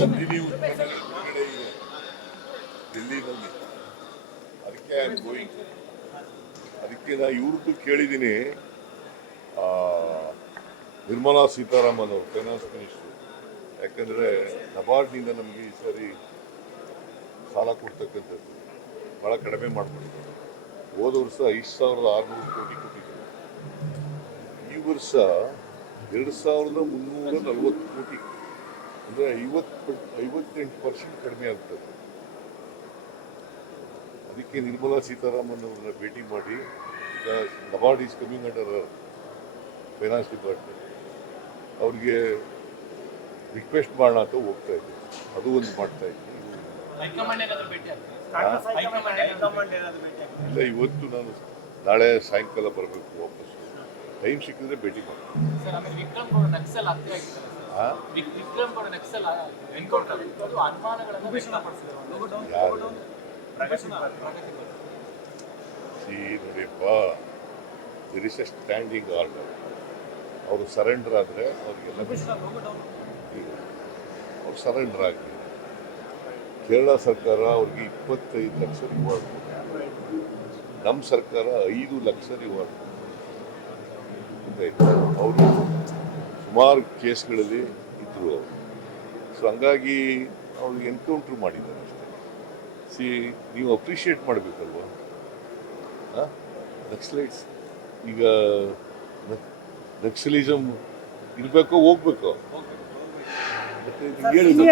Continue ಹೊರಗಡೆ ಇದೆ ಡೆಲ್ಲಿನಲ್ಲಿ. ಅದಕ್ಕೆ ಐ ಆಮ್ ಗೋಯಿಂಗ್. ಅದಕ್ಕೆ ನಾ ಇವ್ರದ್ದು ಕೇಳಿದ್ದೀನಿ, ನಿರ್ಮಲಾ ಸೀತಾರಾಮನ್ ಅವರು ಫೈನಾನ್ಸ್ ಮಿನಿಸ್ಟ್ರು. ಯಾಕಂದರೆ ನಬಾರ್ಡ್ನಿಂದ ನಮಗೆ ಈ ಸಾರಿ ಸಾಲ ಕೊಡ್ತಕ್ಕಂಥದ್ದು ಭಾಳ ಕಡಿಮೆ ಮಾಡಿಬಿಟ್ಟಿದ್ದಾರೆ. ಹೋದ ವರ್ಷ 5,600 ಕೋಟಿ ಕೊಟ್ಟಿದ್ದಾರೆ. ಈ ವರ್ಷ 2,340 ಕೋಟಿ, ಅಂದರೆ 58% ಕಡಿಮೆ ಆಗ್ತದೆ. ಅದಕ್ಕೆ ನಿರ್ಮಲಾ ಸೀತಾರಾಮನ್ ಅವ್ರನ್ನ ಭೇಟಿ ಮಾಡಿ, ಈಗ NABARD is coming under finance department, ಅವ್ರಿಗೆ ರಿಕ್ವೆಸ್ಟ್ ಮಾಡೋಣ ಅಂತ ಹೋಗ್ತಾ ಇದ್ದೀವಿ. ಅದು ಒಂದು ಮಾಡ್ತಾ ಇದ್ದೀವಿ. ಇಲ್ಲ, ಇವತ್ತು ನಾನು ನಾಳೆ ಸಾಯಂಕಾಲ ಬರಬೇಕು ವಾಪಸ್ಸು. ಟೈಮ್ ಸಿಕ್ಕಿದ್ರೆ ಭೇಟಿ ಮಾಡ್ತೀನಿ. ನೋಡಿಯಪ್ಪ, there is a standing order. ಅವರು ಸರೆಂಡರ್ ಆದರೆ ಅವ್ರಿಗೆಲ್ಲ ಅವ್ರು ಸರೆಂಡರ್ ಆಗಲಿ. ಕೇರಳ ಸರ್ಕಾರ ಅವ್ರಿಗೆ 25 ಲಕ್ಷ ರಿವಾರ್ಡ್ ಕೊಟ್ಟಿದೆ. ನಮ್ಮ ಸರ್ಕಾರ 5 ಲಕ್ಷ ರಿವಾರ್ಡ್ ಕೊಟ್ಟಿದೆ. ಅವರು ಸುಮಾರು ಕೇಸ್ಗಳಲ್ಲಿ ಇದ್ದರು ಅವರು. ಸೊ ಹಂಗಾಗಿ ಅವ್ರಿಗೆ ಎನ್ಕೌಂಟ್ರ್ ಮಾಡಿದ್ದಾರೆ ಅಷ್ಟೇ. ನೀವು ಅಪ್ರಿಷಿಯೇಟ್ ಮಾಡಬೇಕಲ್ವ. ನಕ್ಸಲೈಟ್ಸ್ ಈಗ ನಕ್ಸಲಿಸಮ್ ಇರಬೇಕೋ ಹೋಗ್ಬೇಕೋ? ಮತ್ತೆ ಹೇಳಿದ್ರು